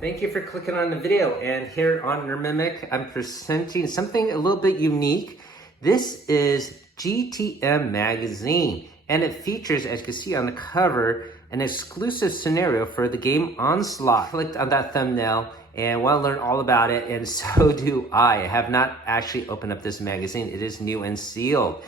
Thank you for clicking on the video, and here on Mimic, I'm presenting something a little bit unique. This is GTM Magazine, and it features, as you can see on the cover, an exclusive scenario for the game Onslaught. I clicked on that thumbnail and want to learn all about it, and so do I. I have not actually opened up this magazine. It is new and sealed.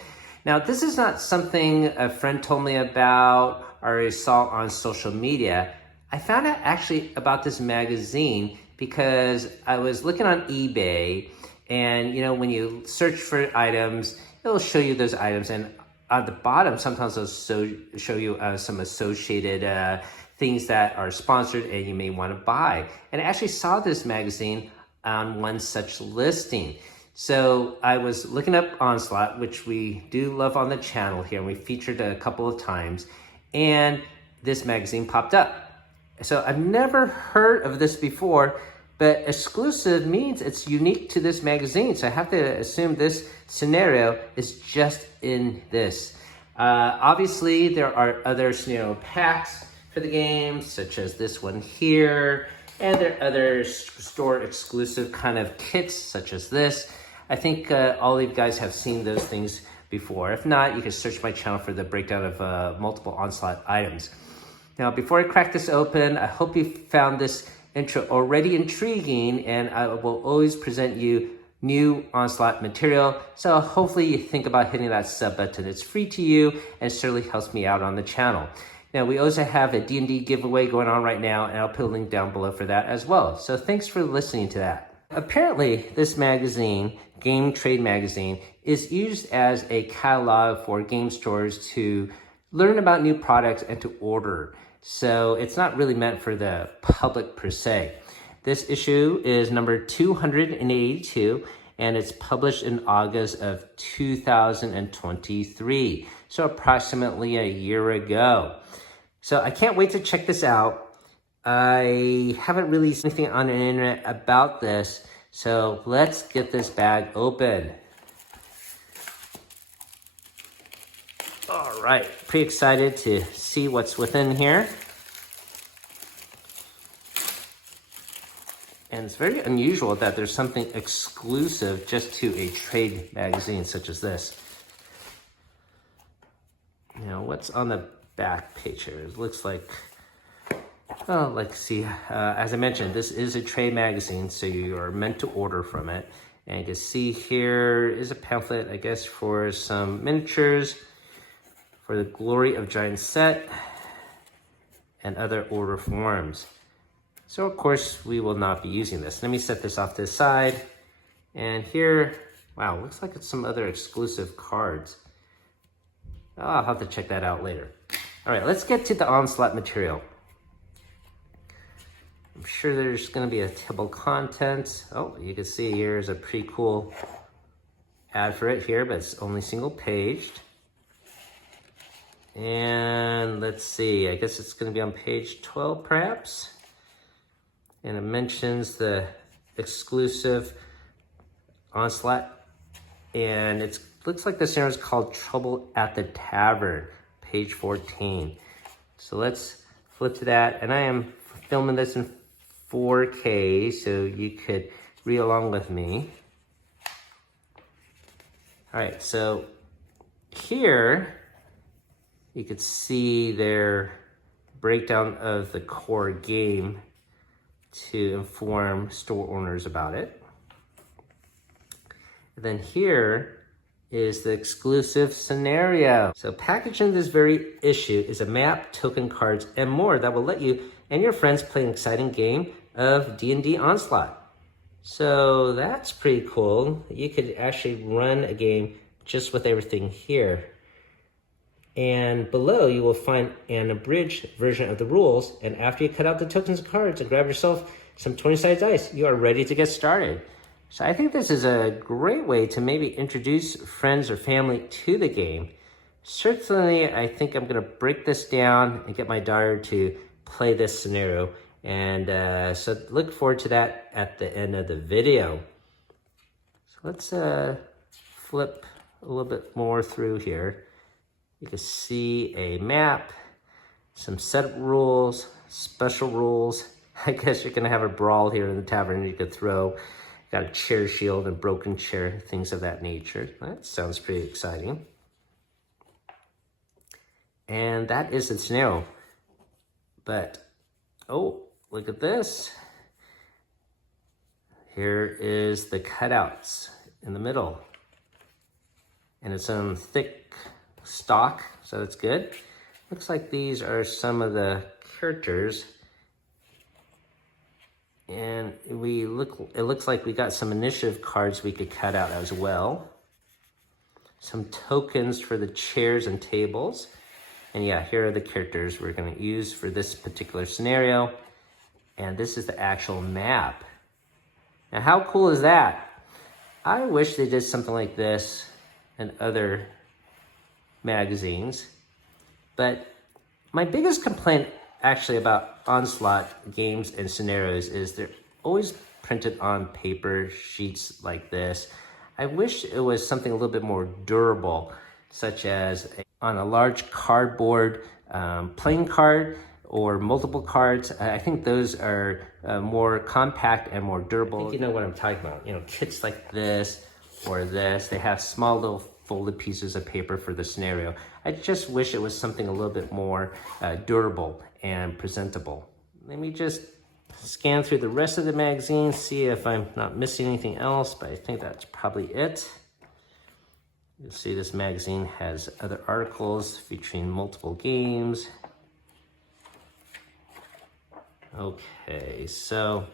Now, this is not something a friend told me about or I saw on social media. I found out actually about this magazine because I was looking on eBay, and when you search for items, it'll show you those items, and at the bottom sometimes it'll show you some associated things that are sponsored and you may want to buy. And I actually saw this magazine on one such listing. So I was looking up Onslaught, which we do love on the channel here, and we featured a couple of times, and this magazine popped up. So I've never heard of this before, but exclusive means it's unique to this magazine. So I have to assume this scenario is just in this. Obviously, there are other scenario packs for the game, such as this one here, and there are other store exclusive kind of kits, such as this. I think all of you guys have seen those things before. If not, you can search my channel for the breakdown of multiple Onslaught items. Now, before I crack this open, I hope you found this intro already intriguing, and I will always present you new Onslaught material. So hopefully you think about hitting that sub button. It's free to you and certainly helps me out on the channel. Now, we also have a D&D giveaway going on right now, and I'll put a link down below for that as well. So thanks for listening to that. Apparently, this magazine, Game Trade Magazine, is used as a catalog for game stores to learn about new products and to order. So it's not really meant for the public per se. This issue is number 282, and it's published in August of 2023. So approximately a year ago. So I can't wait to check this out. I haven't really seen anything on the internet about this. So let's get this bag open. All right, pretty excited to see what's within here. And it's very unusual that there's something exclusive just to a trade magazine such as this. What's on the back page here? It looks like, let's see. As I mentioned, this is a trade magazine, so you are meant to order from it. And you can see here is a pamphlet, I guess, for some miniatures for the Glory of Giants set and other order forms. So of course we will not be using this. Let me set this off to the side. And here, wow, looks like it's some other exclusive cards. I'll have to check that out later. All right, let's get to the Onslaught material. I'm sure there's gonna be a table of contents. Oh, you can see here's a pretty cool ad for it here, but it's only single paged. And let's see, I guess it's going to be on page 12 perhaps. And it mentions the exclusive Onslaught. And it looks like the scenario is called Trouble at the Tavern, page 14. So let's flip to that. And I am filming this in 4K, so you could read along with me. All right, so here, you could see their breakdown of the core game to inform store owners about it. And then here is the exclusive scenario. So packaged in this very issue is a map, token cards, and more that will let you and your friends play an exciting game of D&D Onslaught. So that's pretty cool. You could actually run a game just with everything here. And below you will find an abridged version of the rules, and after you cut out the tokens and cards and grab yourself some 20-sided dice, you are ready to get started. So I think this is a great way to maybe introduce friends or family to the game. Certainly, I think I'm gonna break this down and get my daughter to play this scenario, and so look forward to that at the end of the video. So let's flip a little bit more through here. You can see a map, some setup rules, special rules, I guess you're gonna have a brawl here in the tavern. You could throw, got a chair shield and broken chair, things of that nature. That sounds pretty exciting. And that is the scenario. But, oh, look at this. Here is the cutouts in the middle. And it's on thick stock, so that's good. Looks like these are some of the characters. And it looks like we got some initiative cards we could cut out as well. Some tokens for the chairs and tables. And yeah, here are the characters we're gonna use for this particular scenario. And this is the actual map. Now, how cool is that? I wish they did something like this in other magazines. But my biggest complaint actually about Onslaught games and scenarios is they're always printed on paper sheets like this. I wish it was something a little bit more durable, such as on a large cardboard playing card or multiple cards. I think those are more compact and more durable. I think you know what I'm talking about. You know, kits like this or this, they have small little folded pieces of paper for the scenario. I just wish it was something a little bit more durable and presentable. Let me just scan through the rest of the magazine, see if I'm not missing anything else, but I think that's probably it. You'll see this magazine has other articles featuring multiple games. Okay, so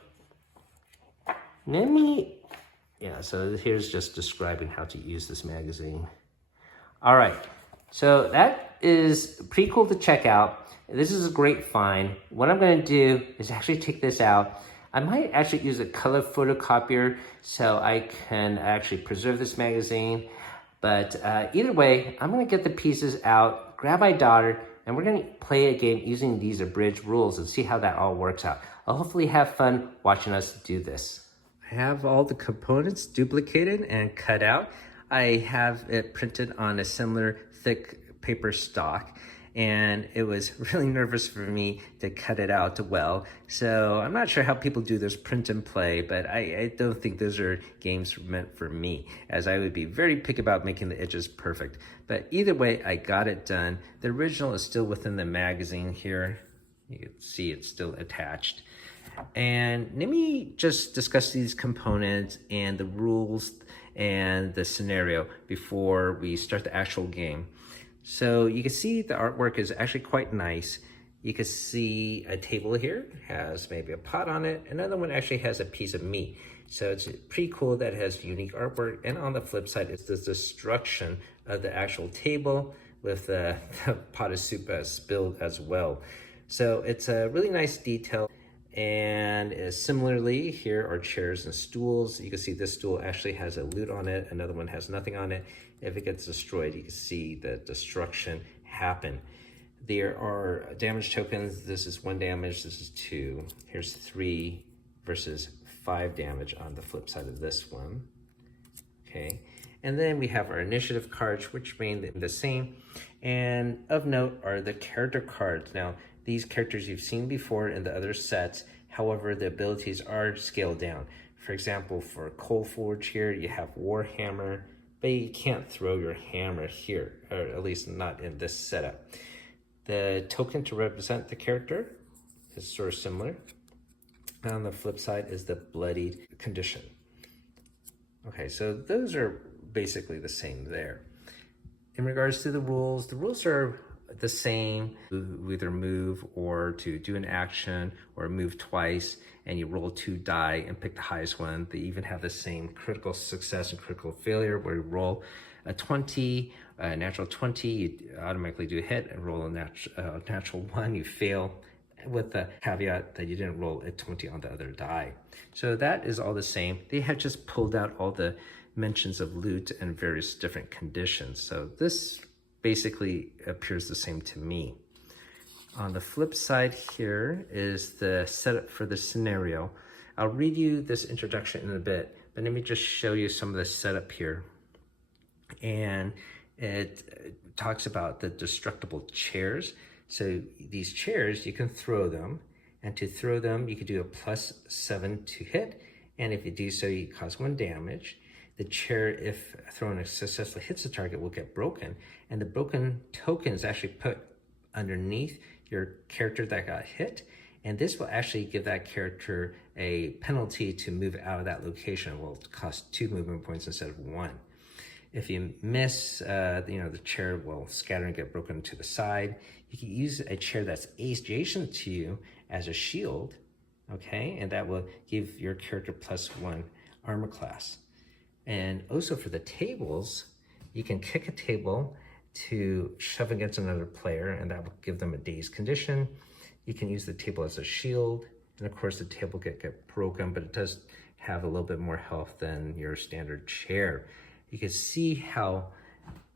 so here's just describing how to use this magazine. All right, so that is pretty cool to check out. This is a great find. What I'm gonna do is actually take this out. I might actually use a color photocopier so I can actually preserve this magazine. But either way, I'm gonna get the pieces out, grab my daughter, and we're gonna play a game using these abridged rules and see how that all works out. I'll hopefully have fun watching us do this. I have all the components duplicated and cut out. I have it printed on a similar thick paper stock, and it was really nervous for me to cut it out well. So I'm not sure how people do this print and play, but I don't think those are games meant for me, as I would be very picky about making the edges perfect. But either way, I got it done. The original is still within the magazine here. You can see it's still attached. And let me just discuss these components and the rules and the scenario before we start the actual game. So you can see the artwork is actually quite nice. You can see a table here has maybe a pot on it. Another one actually has a piece of meat. So it's pretty cool that it has unique artwork. And on the flip side, it's the destruction of the actual table with the pot of soup spilled as well. So it's a really nice detail. And similarly, here are chairs and stools. You can see this stool actually has a loot on it. Another one has nothing on it. If it gets destroyed, you can see the destruction happen. There are damage tokens. This is 1 damage, this is 2. Here's 3 versus 5 damage on the flip side of this one. Okay, and then we have our initiative cards, which remain the same. And of note are the character cards. Now, these characters you've seen before in the other sets, however, the abilities are scaled down. For example, for Coal Forge here, you have Warhammer, but you can't throw your hammer here, or at least not in this setup. The token to represent the character is sort of similar. And on the flip side is the bloodied condition. Okay, so those are basically the same there. In regards to the rules are the same. You either move or to do an action or move twice, and you roll 2 die and pick the highest one. They even have the same critical success and critical failure, where you roll a 20, a natural 20, you automatically do a hit, and roll a natural 1, you fail, with the caveat that you didn't roll a 20 on the other die. So that is all the same. They have just pulled out all the mentions of loot and various different conditions. So this basically appears the same to me. On the flip side here is the setup for the scenario. I'll read you this introduction in a bit, but let me just show you some of the setup here. And it talks about the destructible chairs. So these chairs, you can throw them, And to throw them, you could do a +7 to hit. And if you do so, you cause 1 damage. The chair, if thrown successfully hits the target, will get broken. And the broken token is actually put underneath your character that got hit. And this will actually give that character a penalty to move out of that location. It will cost 2 movement points instead of 1. If you miss, the chair will scatter and get broken to the side. You can use a chair that's adjacent to you as a shield, okay? And that will give your character +1 armor class. And also for the tables, you can kick a table to shove against another player, and that will give them a dazed condition. You can use the table as a shield, and of course the table get broken, but it does have a little bit more health than your standard chair. You can see how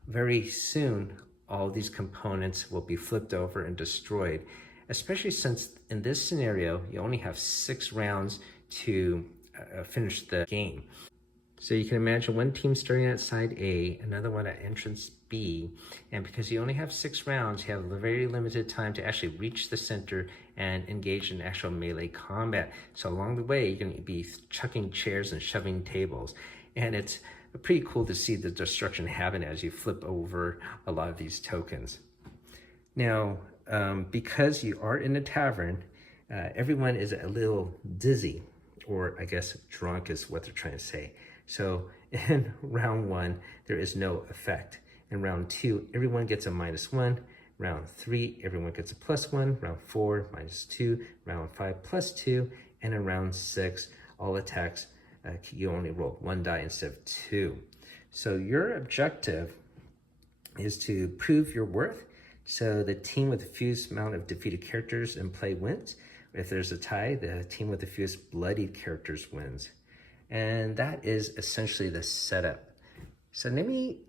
very soon all these components will be flipped over and destroyed, especially since in this scenario, you only have 6 rounds to finish the game. So you can imagine one team starting at side A, another one at entrance B, and because you only have 6 rounds, you have a very limited time to actually reach the center and engage in actual melee combat. So along the way, you're going to be chucking chairs and shoving tables, and it's pretty cool to see the destruction happen as you flip over a lot of these tokens. Now, because you are in a tavern, everyone is a little dizzy, or I guess drunk is what they're trying to say. So in round 1, there is no effect. In round 2, everyone gets a -1. Round 3, everyone gets a +1. Round 4, -2. Round 5, +2. And in round 6, all attacks, you only roll 1 die instead of 2. So your objective is to prove your worth. So the team with the fewest amount of defeated characters in play wins. If there's a tie, the team with the fewest bloodied characters wins. And that is essentially the setup. So let me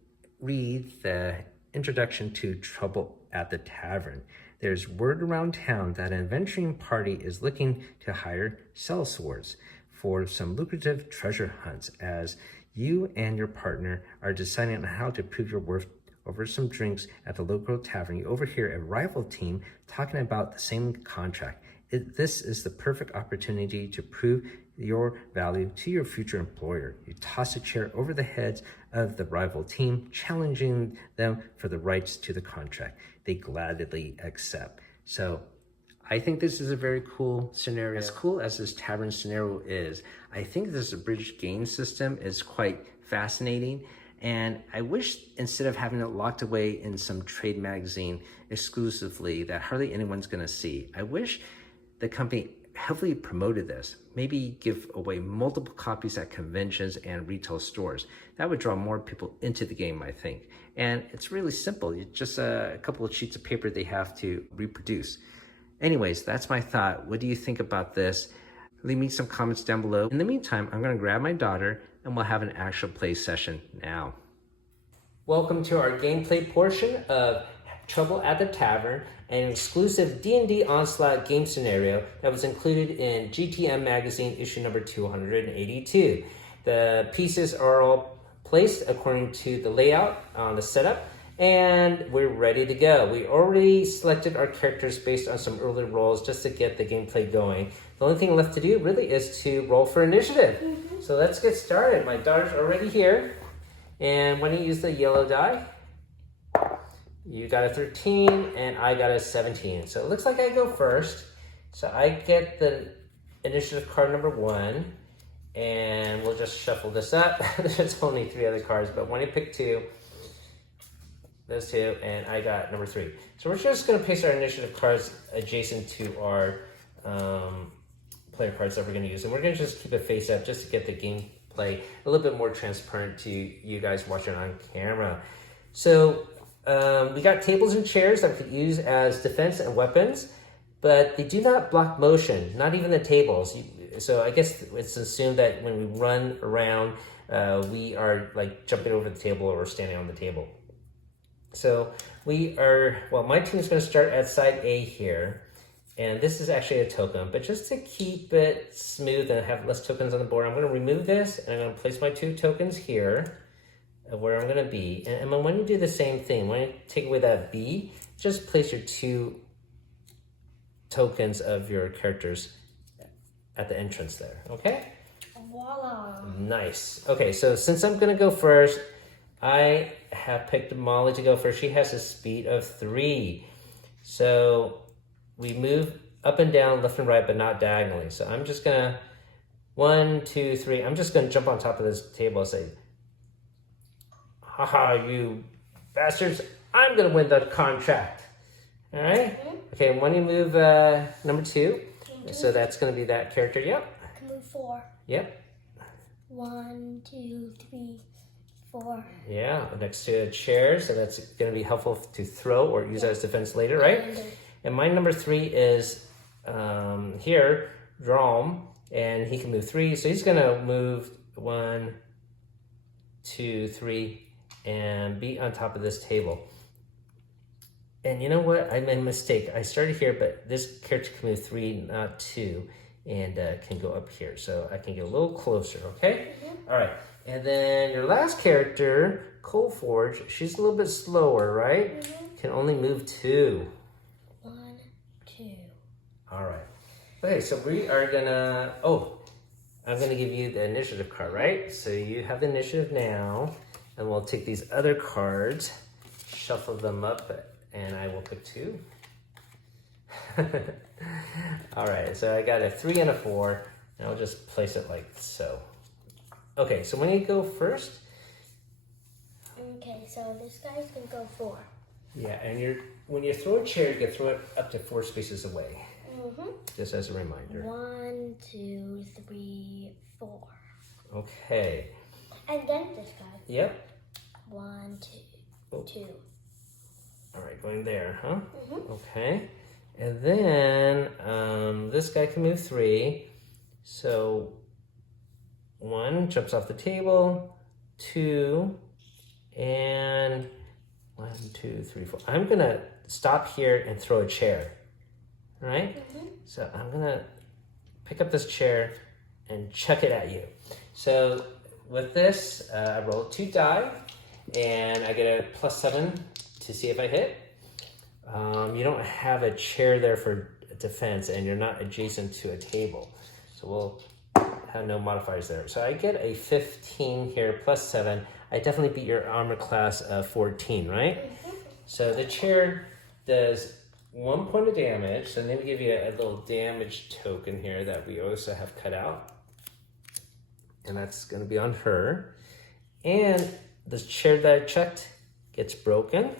read the introduction to Trouble at the Tavern. There's word around town that an adventuring party is looking to hire sellswords for some lucrative treasure hunts, as you and your partner are deciding on how to prove your worth over some drinks at the local tavern. You overhear a rival team talking about the same contract. This is the perfect opportunity to prove your value to your future employer. You toss a chair over the heads of the rival team, challenging them for the rights to the contract. They gladly accept. So I think this is a very cool scenario. As cool as this tavern scenario is, I think this abridged game system is quite fascinating. And I wish, instead of having it locked away in some trade magazine exclusively that hardly anyone's gonna see, I wish the company heavily promoted this. Maybe give away multiple copies at conventions and retail stores. That would draw more people into the game, I think. And it's really simple. It's just a couple of sheets of paper they have to reproduce. Anyways, that's my thought. What do you think about this? Leave me some comments down below. In the meantime, I'm gonna grab my daughter and we'll have an actual play session now. Welcome to our gameplay portion of Trouble at the Tavern, an exclusive D&D Onslaught game scenario that was included in GTM Magazine issue number 282. The pieces are all placed according to the layout on the setup, and we're ready to go. We already selected our characters based on some early rolls just to get the gameplay going. The only thing left to do really is to roll for initiative. So let's get started. My daughter's already here, and when you use the yellow die, you got a 13 and I got a 17. So it looks like I go first. So I get the initiative card number 1, and we'll just shuffle this up. There's only 3 other cards, but when I pick 2, those 2, and I got number 3. So we're just gonna place our initiative cards adjacent to our player cards that we're gonna use. And we're gonna just keep it face up just to get the gameplay a little bit more transparent to you guys watching on camera. So we got tables and chairs that we could use as defense and weapons, but they do not block motion, not even the tables. So I guess it's assumed that when we run around, we are like jumping over the table or standing on the table. So my team is going to start at side A here, and this is actually a token, but just to keep it smooth and have less tokens on the board, I'm going to remove this, and I'm going to place my 2 tokens here of where I'm going to be. And when you do the same thing, when you take away that B, just place your 2 tokens of your characters at the entrance there, okay? Voila. Nice. Okay, so since I'm gonna go first, I have picked Molly to go first. She has a speed of 3. So we move up and down, left and right, but not diagonally. So I'm just gonna, 1, 2, 3, I'm just gonna jump on top of this table and say, haha, you bastards, I'm gonna win the contract. All right? Okay, when you move number 2, so that's gonna be that character, yep. I can move 4. Yep. 1, 2, 3, 4. Yeah, next to a chair, so that's gonna be helpful to throw or use as defense later, right? And my number 3 is here, Drom, and he can move 3, so he's gonna move 1, 2, 3, and be on top of this table. And you know what? I made a mistake. I started here, but this character can move 3, not 2, and can go up here. So I can get a little closer, okay? All right. And then your last character, Coalforge, she's a little bit slower, right? Can only move 2. 1, 2. All right. Okay, so we are gonna, I'm gonna give you the initiative card, right? So you have the initiative now, and we'll take these other cards, shuffle them up, and I will pick 2. All right, so I got a 3 and a 4, and I'll just place it like so. Okay, so when you go first. Okay, so this guy's gonna go 4. Yeah, and when you throw a chair, you can throw it up to 4 spaces away. Just as a reminder. 1, 2, 3, 4. Okay. And then this guy. Yep. 1, 2, 2. All right, going there, huh? Okay. And then this guy can move 3. So 1 jumps off the table, 2, and 1, 2, 3, 4. I'm gonna stop here and throw a chair. All right? So I'm gonna pick up this chair and chuck it at you. So with this, I roll 2 die, and I get a +7 to see if I hit. You don't have a chair there for defense, and you're not adjacent to a table. So we'll have no modifiers there. So I get a 15 here, +7. I definitely beat your armor class of 14, right? So the chair does 1 point of damage. So let me give you a little damage token here that we also have cut out. And that's gonna be on her. And the chair that I checked gets broken.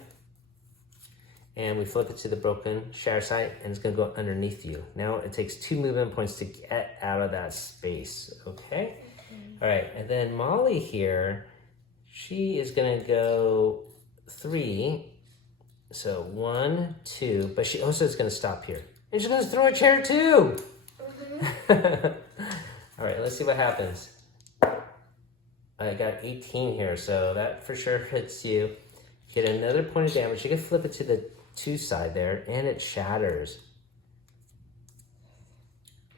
And we flip it to the broken shatter site, and it's gonna go underneath you. Now it takes 2 movement points to get out of that space, okay? All right, and then Molly here, she is gonna go 3. So 1, 2, but she also is gonna stop here. And she's gonna throw a chair too. All right, let's see what happens. I got 18 here, so that for sure hits you. Get another point of damage. You can flip it to the 2 side there, and it shatters.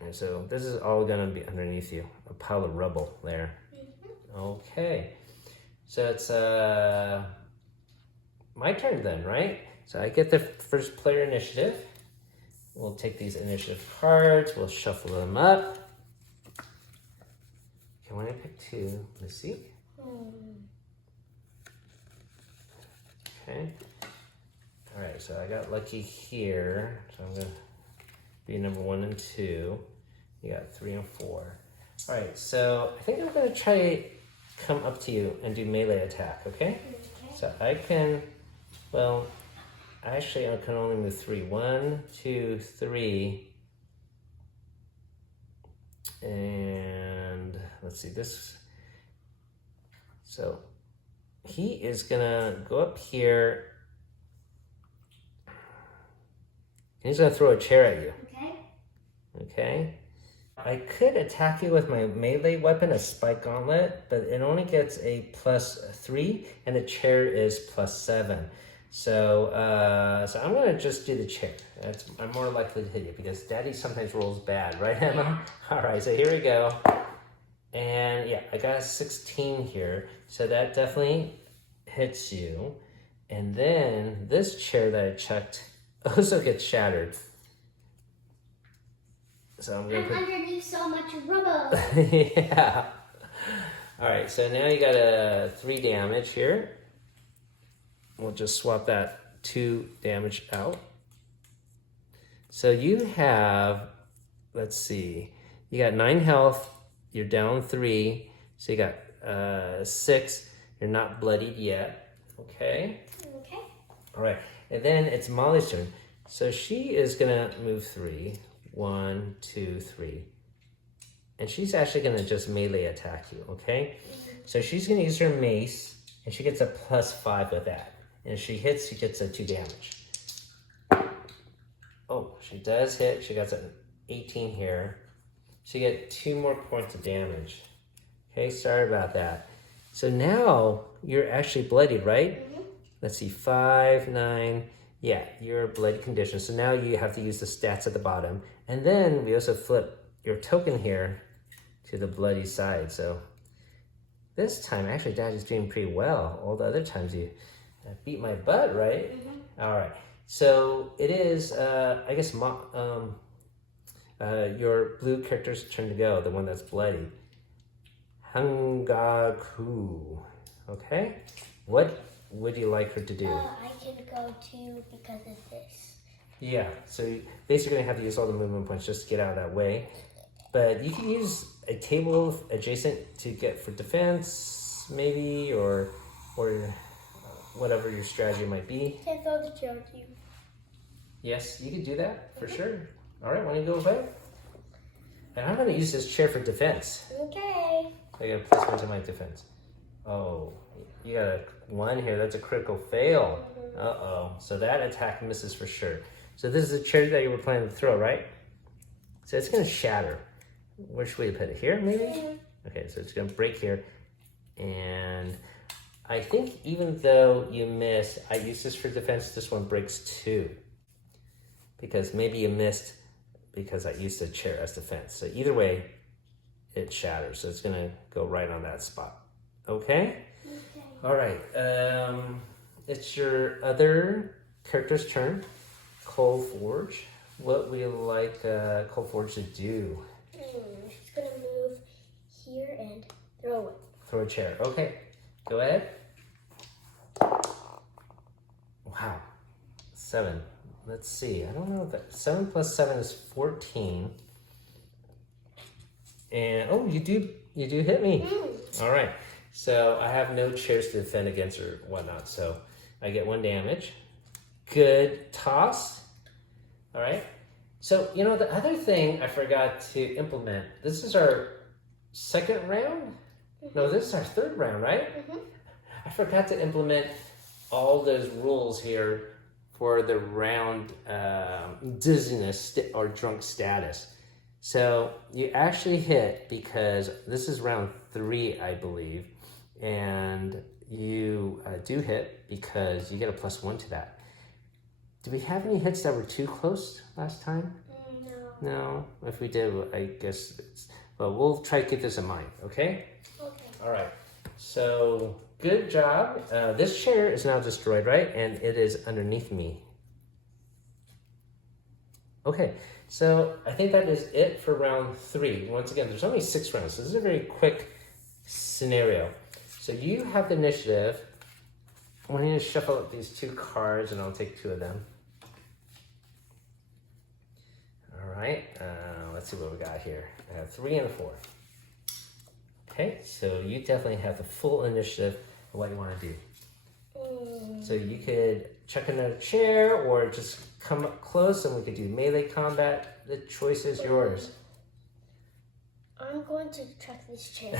And so this is all gonna be underneath you, a pile of rubble there. Okay, so it's my turn then, right? So I get the first player initiative. We'll take these initiative cards, we'll shuffle them up. Okay, when I pick 2, let's see. Okay. All right, so I got lucky here. So I'm gonna be number 1 and 2. You got 3 and 4. All right, so I think I'm gonna try come up to you and do melee attack, okay? So I can, well, actually I can only move 3. 1, 2, 3. And let's see this. So he is gonna go up here. And he's gonna throw a chair at you. Okay. I could attack you with my melee weapon, a spike gauntlet, but it only gets a +3, and the chair is +7. So, so I'm gonna just do the chair. I'm more likely to hit you because Daddy sometimes rolls bad, right, Emma? All right, so here we go. And yeah, I got a 16 here, so that definitely hits you. And then this chair that I checked also gets shattered. So I'm And underneath so much rubber. Yeah. All right, so now you got a 3 damage here. We'll just swap that 2 damage out. So you have, let's see, you got 9 health, you're down 3, so you got 6, you're not bloodied yet, okay? Okay. All right, and then it's Molly's turn. So she is gonna move 3, 1, 2, 3. And she's actually gonna just melee attack you, okay? So she's gonna use her mace, and she gets a +5 with that. And if she hits, she gets a 2 damage. Oh, she does hit. She got an 18 here. She get 2 more points of damage. Okay, sorry about that. So now you're actually bloodied, right? Mm-hmm. Let's see, 5, 9. Yeah, you're a bloody condition. So now you have to use the stats at the bottom. And then we also flip your token here to the bloody side. So this time, actually, Daddy's doing pretty well. All the other times you beat my butt, right? Mm-hmm. All right. So it is, I guess, your blue character's turn to go, the one that's bloody. Hangaku. Okay. What would you like her to do? I can go 2 because of this. Yeah. So basically, you're gonna have to use all the movement points just to get out of that way. But you can use a table adjacent to get for defense, maybe, or whatever your strategy might be. Can I throw the chair to you? Yes, you could do that for sure. All right, want to go with that? And I'm going to use this chair for defense. Okay. I got a +1 to my defense. Oh, you got a 1 here. That's a critical fail. Uh-oh. So that attack misses for sure. So this is a chair that you were planning to throw, right? So it's going to shatter. Which way to put it? Here, maybe? Okay, so it's going to break here. And I think even though you missed, I used this for defense, this one breaks 2. Because maybe you missed because I used the chair as defense. So either way, it shatters. So it's gonna go right on that spot. Okay? All right. It's your other character's turn. Coalforge. What would you like Coalforge to do? She's gonna move here and throw it. Throw a chair. Okay. Go ahead. Wow. 7. Let's see. I don't know if that 7 plus 7 is 14. And oh, you do hit me. All right. So I have no chairs to defend against or whatnot. So I get 1 damage. Good toss. All right. So you know the other thing I forgot to implement. This is our 2nd round. No, this is our 3rd round, right? I forgot to implement all those rules here for the round dizziness or drunk status. So you actually hit because this is round 3, I believe, and you do hit because you get a +1 to that. Do we have any hits that were too close last time? No. No. If we did, I guess but we'll try to keep this in mind, okay? Okay. All right. So good job. This chair is now destroyed, right? And it is underneath me. Okay, so I think that is it for round 3. Once again, there's only 6 rounds, so this is a very quick scenario. So you have the initiative. I want you to shuffle up these 2 cards, and I'll take 2 of them. All right, let's see what we got here. I have 3 and a 4. Okay, so you definitely have the full initiative of what you want to do. So you could chuck another chair or just come up close and we could do melee combat. The choice is yours. I'm going to check this chair.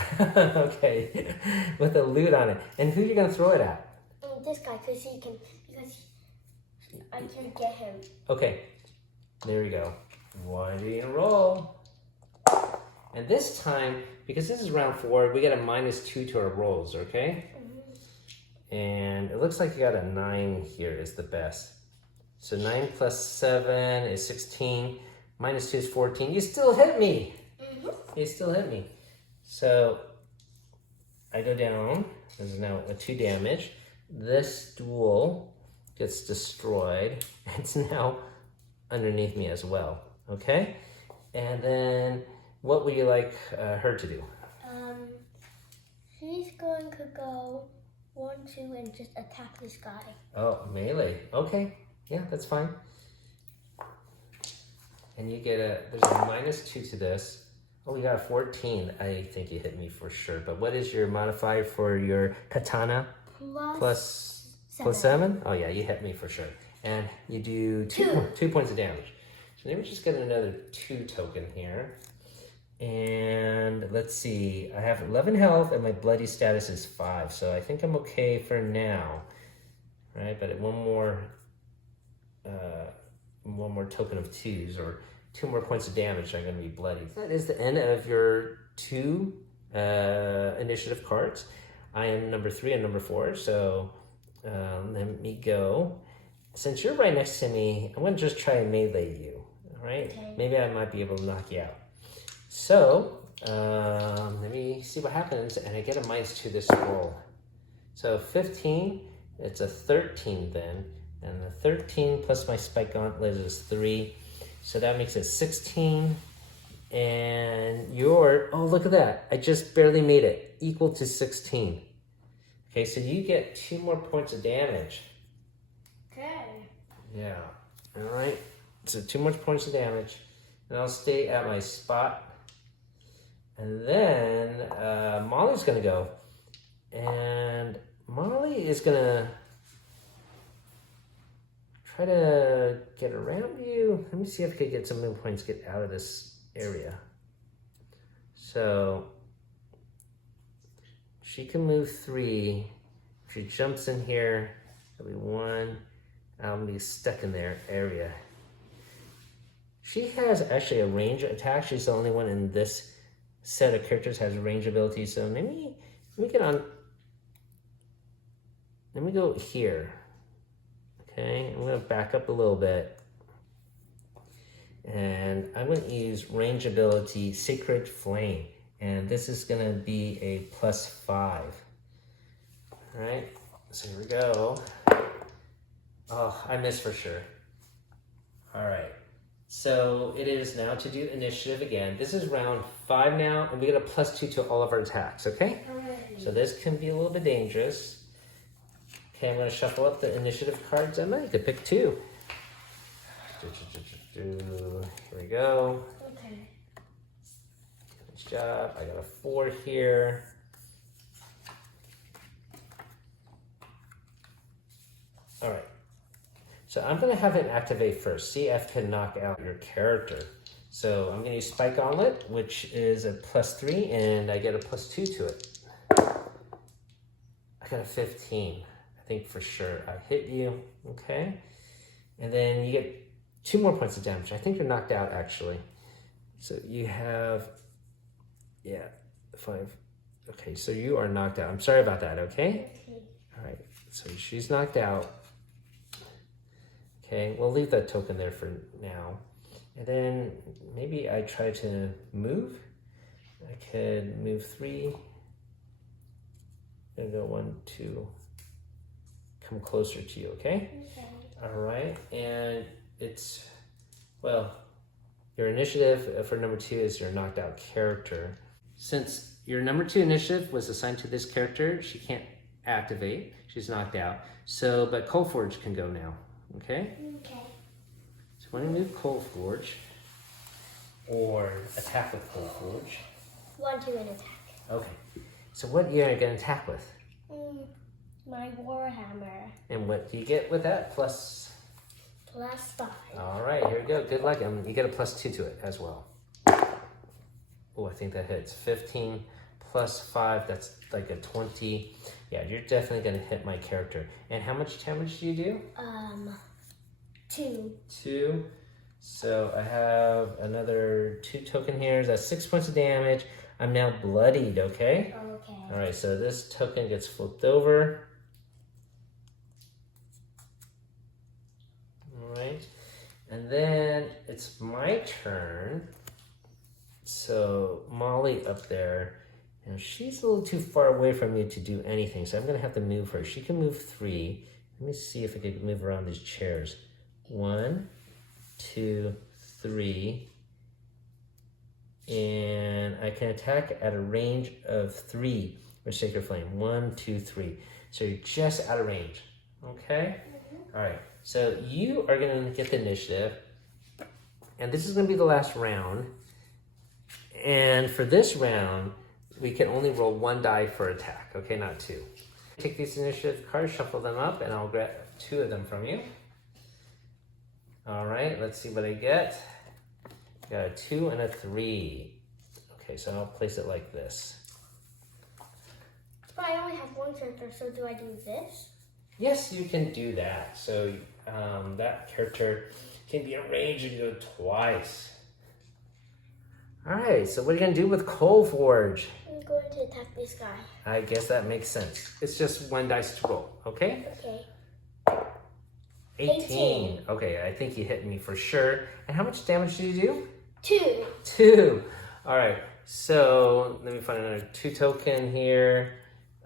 Okay, with a loot on it. And who are you going to throw it at? This guy, because I can get him. Okay, there we go. 1D and roll. And this time, because this is round 4, we get a -2 to our rolls, okay? And it looks like you got a 9 here is the best. So 9 plus 7 is 16. -2 is 14. You still hit me. You still hit me. So I go down. This is now a 2 damage. This duel gets destroyed. It's now underneath me as well. Okay? And then what would you like her to do? She's going to go 1, 2, and just attack this guy. Oh, melee. Okay. Yeah, that's fine. And you get there's a -2 to this. Oh, we got a 14. I think you hit me for sure. But what is your modifier for your katana? Plus 7? Oh yeah, you hit me for sure. And you do 2 points of damage. So let me just get another 2 token here. And let's see, I have 11 health and my bloody status is 5. So I think I'm okay for now. Right, but one more token of 2s, or 2 more points of damage are going to be bloody. That is the end of your 2 initiative cards. I am number 3 and number 4, so let me go. Since you're right next to me, I'm going to just try and melee you, all right? Okay. Maybe I might be able to knock you out. So, let me see what happens, and I get a -2 this roll. So 15, it's a 13 then, and the 13 plus my spike gauntlet is 3, so that makes it 16, and oh, look at that, I just barely made it, equal to 16. Okay, so you get 2 more points of damage. Okay. Yeah, all right, so 2 more points of damage, and I'll stay at my spot. And then Molly's gonna go, and Molly is gonna try to get around you. Let me see if I can get some move points, get out of this area. So she can move 3. If she jumps in here, that'll be 1. I'll be stuck in their area. She has actually a range attack. She's the only one in this set of characters has range ability, so let me get on. Let me go here. Okay, I'm gonna back up a little bit, and I'm gonna use range ability Sacred Flame, and this is gonna be a +5. All right, so here we go. Oh, I missed for sure. All right. So it is now to do initiative again. This is round 5 now, and we get a +2 to all of our attacks, okay? Alright. So this can be a little bit dangerous. Okay, I'm gonna shuffle up the initiative cards, Emma. You could pick 2. Here we go. Okay. Nice job. I got a 4 here. All right. So I'm going to have it activate first. CF can knock out your character. So I'm going to use Spike Gauntlet, which is a +3, and I get a +2 to it. I got a 15. I think for sure I hit you, okay? And then you get 2 more points of damage. I think you're knocked out, actually. So you have, 5. Okay, so you are knocked out. I'm sorry about that, okay? All right, so she's knocked out. Okay, we'll leave that token there for now. And then maybe I try to move. I could move 3. And go 1, 2. Come closer to you, okay? Okay. All right, and it's, well, your initiative for number 2 is your knocked out character. Since your number 2 initiative was assigned to this character, she can't activate. She's knocked out. So, but Coalforge can go now. Okay? Okay. So when you move Coalforge, or attack with Coalforge. 1, 2, and attack. Okay. So what are you going to attack with? My Warhammer. And what do you get with that? +5. All right, here we go. Good luck. And you get a +2 to it as well. Oh, I think that hits. 15 +5, that's like a 20. Yeah, you're definitely going to hit my character. And how much damage do you do? 2. 2. So I have another 2 token here. That's 6 points of damage. I'm now bloodied, okay? Okay. All right, so this token gets flipped over. All right. And then it's my turn. So Molly up there, and she's a little too far away from me to do anything, so I'm going to have to move her. She can move 3. Let me see if I can move around these chairs. 1, 2, 3. and I can attack at a range of 3 with Sacred Flame. 1, 2, 3. So you're just out of range. Okay? All right. So you are going to get the initiative, and this is going to be the last round. And for this round, we can only roll 1 die for attack. Okay, not 2. Take these initiative cards, shuffle them up, and I'll grab 2 of them from you. All right, let's see what I get. Got a 2 and a 3. Okay, so I'll place it like this. But I only have 1 character, so do I do this? Yes, you can do that. So that character can be arranged to go twice. All right, so what are you gonna do with Coal Forge? I'm going to attack this guy. I guess that makes sense. It's just 1 dice to roll, okay? Okay. 18. Okay, I think you hit me for sure. And how much damage did you do? 2. 2. All right, so let me find another 2 token here.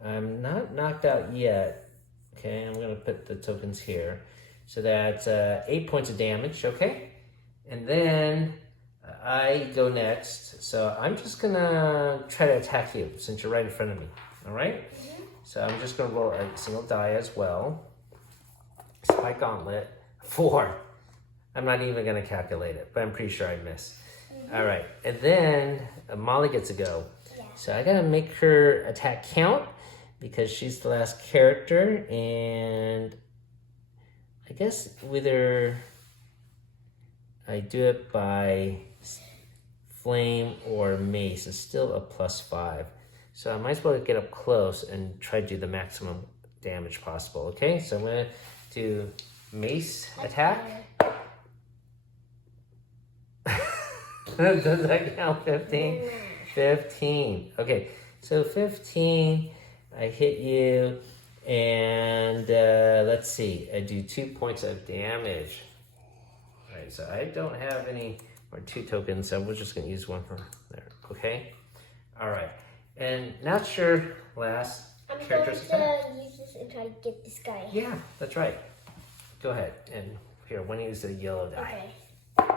I'm not knocked out yet. Okay, I'm gonna put the tokens here. So that's 8 points of damage, okay? And then I go next. So I'm just gonna try to attack you since you're right in front of me, all right? So I'm just gonna roll a single die as well. Spike Gauntlet, 4. I'm not even gonna calculate it, but I'm pretty sure I miss. All right, and then Molly gets to go. Yeah. So I gotta make her attack count because she's the last character, and I guess whether I do it by flame or mace, it's still a +5. So I might as well get up close and try to do the maximum damage possible, okay? So I'm gonna do mace attack. Does that count? 15? 15. Okay, so 15, I hit you, and let's see, I do 2 points of damage. All right, so I don't have any more 2 tokens, so we're just gonna use 1 for there, okay? All right, and now it's your last character's attack. I'm going to use this and try to get this guy. Yeah, that's right. Go ahead, and here, when you use the yellow die. Okay.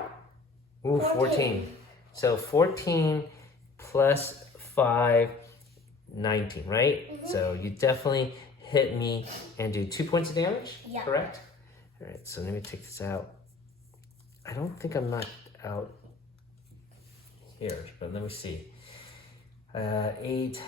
Ooh, 14. So 14 plus 5, 19, right? So you definitely hit me and do 2 points of damage, correct? All right, so let me take this out. I don't think I'm knocked out here, but let me see. 8,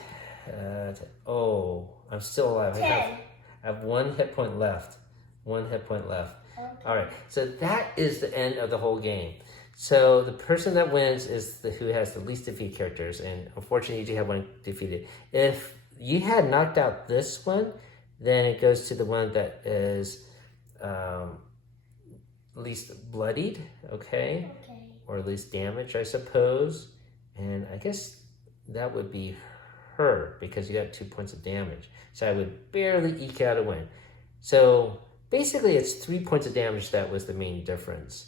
oh, I'm still alive. I have 1 hit point left. 1 hit point left. Okay. All right, so that is the end of the whole game. So the person that wins is who has the least defeated characters, and unfortunately you do have 1 defeated. If you had knocked out this one, then it goes to the one that is least bloodied, okay? Or least damage, I suppose. And I guess that would be her because you got 2 points of damage. So I would barely eke out a win. So basically it's 3 points of damage that was the main difference.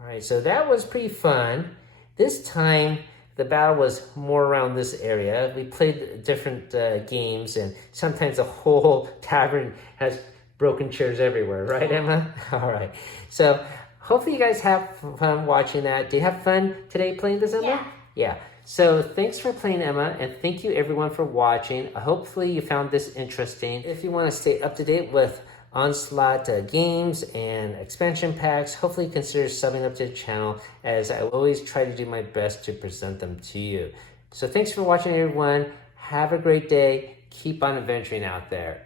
All right, so that was pretty fun. This time, the battle was more around this area. We played different games, and sometimes the whole tavern has broken chairs everywhere, right, Emma? All right, so hopefully you guys have fun watching that. Did you have fun today playing this, Emma? Yeah. Yeah. So thanks for playing, Emma, and thank you everyone for watching. Hopefully you found this interesting. If you want to stay up to date with Onslaught games and expansion packs, hopefully consider subbing up to the channel, as I always try to do my best to present them to you. So thanks for watching, everyone. Have a great day. Keep on adventuring out there.